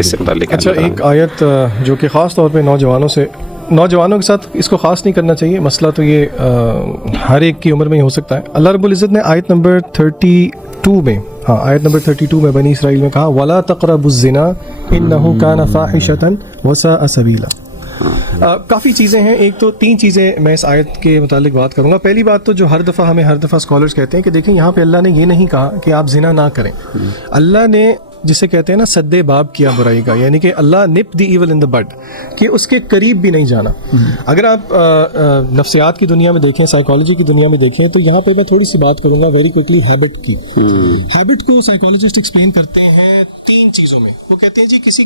اس سے متعلق. اچھا، ایک آیت جو کہ خاص طور پہ نوجوانوں کے ساتھ اس کو خاص نہیں کرنا چاہیے، مسئلہ تو یہ ہر ایک کی عمر میں ہی ہو سکتا ہے. اللہ رب العزت نے آیت نمبر 32 میں آیت نمبر 32 میں بنی اسرائیل میں کہا وَلَا تَقْرَبُوا الزِّنَا إِنَّهُ كَانَ فَاحِشَةً وَسَاءَ سَبِيلًا. کافی چیزیں ہیں. ایک تو 3 چیزیں میں اس آیت کے متعلق بات کروں گا. پہلی بات تو جو ہر دفعہ اسکالرز کہتے ہیں کہ دیکھیں یہاں پہ اللہ نے یہ نہیں کہا کہ آپ زنا نہ کریں. اللہ نے جسے کہتے ہیں نا سدے باب کیا برائی کا، یعنی کہ اللہ نپ دی ایول ان دا بڈ، کہ اس کے قریب بھی نہیں جانا. اگر آپ نفسیات کی دنیا میں دیکھیں، سائیکالوجی کی دنیا میں دیکھیں، تو یہاں پہ میں تھوڑی سی بات کروں گا ویری کوئکلی ہیبٹ کی. ہیبٹ کو سائیکالوجسٹ ایکسپلین کرتے ہیں 3 چیزوں میں. وہ کہتے ہیں جی کسی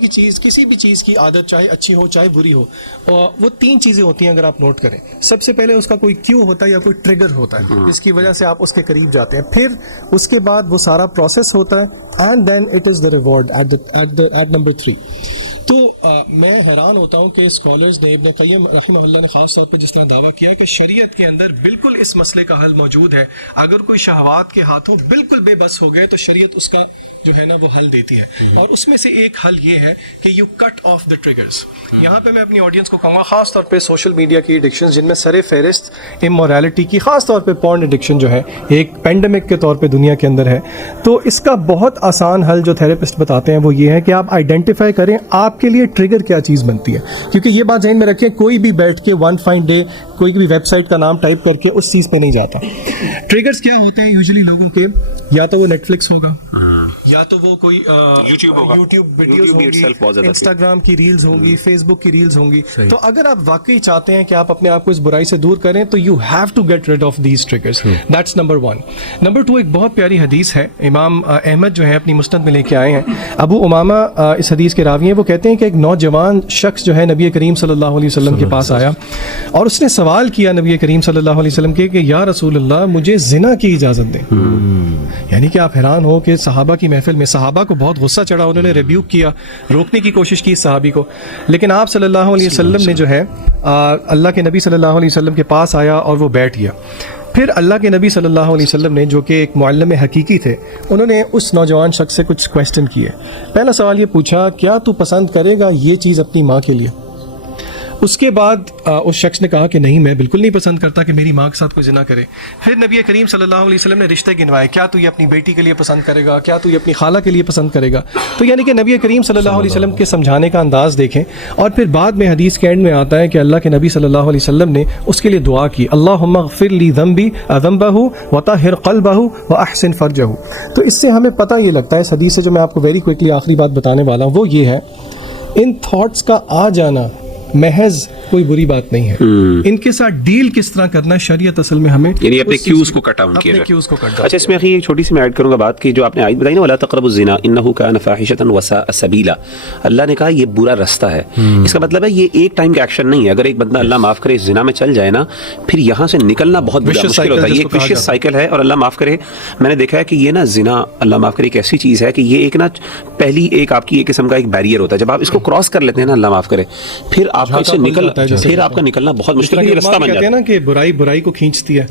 بھی چیز کی عادت چاہے اچھی ہو چاہے بری ہو، وہ 3 چیزیں ہوتی ہیں اگر آپ نوٹ کریں. سب سے پہلے اس کا کوئی کیو ہوتا ہے یا کوئی ٹریگر ہوتا ہے جس کی وجہ سے آپ اس کے قریب جاتے ہیں. پھر اس کے بعد وہ سارا پروسیس ہوتا ہے and then it is the reward at number 3. تو میں حیران ہوتا ہوں کہ اسکالرز نے، ابن قیم رحمہ اللہ نے خاص طور پہ جس طرح دعویٰ کیا کہ شریعت کے اندر بالکل اس مسئلے کا حل موجود ہے. اگر کوئی شہوات کے ہاتھوں بالکل بے بس ہو گئے تو شریعت اس کا جو ہے نا وہ حل دیتی ہے. اور اس میں سے ایک حل یہ ہے کہ you cut off the triggers. یہاں پہ میں اپنی آڈینس کو کہوں گا خاص طور پہ سوشل میڈیا کی ایڈکشن جن میں سر فہرست امورالٹی کی، خاص طور پہ پورن ایڈکشن جو ہے ایک پینڈیمک کے طور پہ دنیا کے اندر ہے. تو اس کا بہت آسان حل جو تھراپسٹ بتاتے ہیں وہ یہ ہے کہ آپ آئیڈینٹیفائی کریں آپ کے لیے ٹریگر کیا چیز بنتی ہے. کیونکہ یہ بات ذہن میں رکھیں، کوئی بھی بیٹھ کے ون فائن ڈے کوئی بھی ویب سائٹ کا نام ٹائپ کر کے اس چیز پہ نہیں جاتا. ٹریگرز کیا ہوتے ہیں یوزلی لوگوں کے؟ یا تو وہ نیٹ فلکس ہوگا، یا تو وہ کوئی یوٹیوب ویڈیوز ہوگی، انسٹاگرام کی ریلز ہوں گی، فیس بک کی ریلز ہوں گی. تو اگر آپ واقعی چاہتے ہیں کہ آپ اپنے آپ کو اس برائی سے دور کریں تو you have to get rid of these triggers. That's number 1. Number 2 ایک بہت پیاری حدیث ہے، امام احمد جو ہے اپنی مسند میں لے کے آئے ہیں. ابو امامہ اس حدیث کے راوی ہیں. وہ کہتے ہیں کہ ایک نوجوان شخص جو ہے نبی کریم صلی اللہ علیہ وسلم کے پاس آیا اور اس نے سوال کیا نبی کریم صلی اللہ علیہ وسلم کے کہ یا رسول اللہ مجھے زنا کی اجازت دیں. یعنی کہ آپ حیران ہو کہ صحابہ کی محفل میں صحابہ کو بہت غصہ چڑھا، انہوں نے ریبیوک کیا، روکنے کی کوشش کی صحابی کو، لیکن آپ صلی اللہ علیہ وسلم نے جو ہے اللہ کے نبی صلی اللہ علیہ وسلم کے پاس آیا اور وہ بیٹھ گیا. پھر اللہ کے نبی صلی اللہ علیہ وسلم نے جو کہ ایک معلم حقیقی تھے، انہوں نے اس نوجوان شخص سے کچھ کویسچن کیے. پہلا سوال یہ پوچھا کیا تو پسند کرے گا یہ چیز اپنی ماں کے لیے؟ اس کے بعد اس شخص نے کہا کہ نہیں، میں بالکل نہیں پسند کرتا کہ میری ماں کے ساتھ کوئی زنا کرے. پھر نبی کریم صلی اللہ علیہ وسلم نے رشتے گنوائے، کیا تو یہ اپنی بیٹی کے لیے پسند کرے گا، کیا تو یہ اپنی خالہ کے لیے پسند کرے گا. تو یعنی کہ نبی کریم صلی اللہ علیہ وسلم کے سمجھانے کا انداز دیکھیں. اور پھر بعد میں حدیث کے اینڈ میں آتا ہے کہ اللہ کے نبی صلی اللہ علیہ وسلم نے اس کے لیے دعا کی، اللہم اغفر لی ذنبی ذنبہ وطہر قلبہ واحسن فرجہ. تو اس سے ہمیں پتہ یہ لگتا ہے اس حدیث سے، جو میں آپ کو ویری کوئکلی آخری بات بتانے والا ہوں وہ یہ ہے، ان تھاٹس کا آ جانا محض کوئی بری بات نہیں ہے. ان کے ساتھ ڈیل کس طرح کرنا شریعت اصل میں ہمیں یعنی اپنے کیوز کو کٹ ڈاؤن کیا. اچھا، اس میں ایک چھوٹی سی میں ایڈ کروں گا بات کی جو آپ نے آیت بتائی نا ولا تقربوا الزنا انه كان فاحشة وساء سبیلا. اللہ نے کہا یہ برا رستہ ہے. اس کا مطلب ہے یہ ایک ٹائم کا ایکشن نہیں ہے. اگر ایک بندہ اللہ معاف کرے اس زنا میں چل جائے نا، پھر یہاں سے نکلنا بہت مشکل ہوتا ہے. یہ ایک ویشیس سائیکل ہے. اور اللہ معاف کرے، میں نے دیکھا ہے کہ یہ نا زنا اللہ معاف کرے ایک ایسی چیز ہے کہ یہ ایک نا پہلی ایک آپ کی ایک قسم کا ایک بیریئر ہوتا ہے. جب آپ اس کو کراس کر لیتے ہیں نا اللہ معاف کرے، پھر آپ کا اس سے نکل، پھر آپ کا نکلنا بہت مشکل ہے. یہ رستہ بن جاتا ہے نا کہ برائی کو کھینچتی ہے.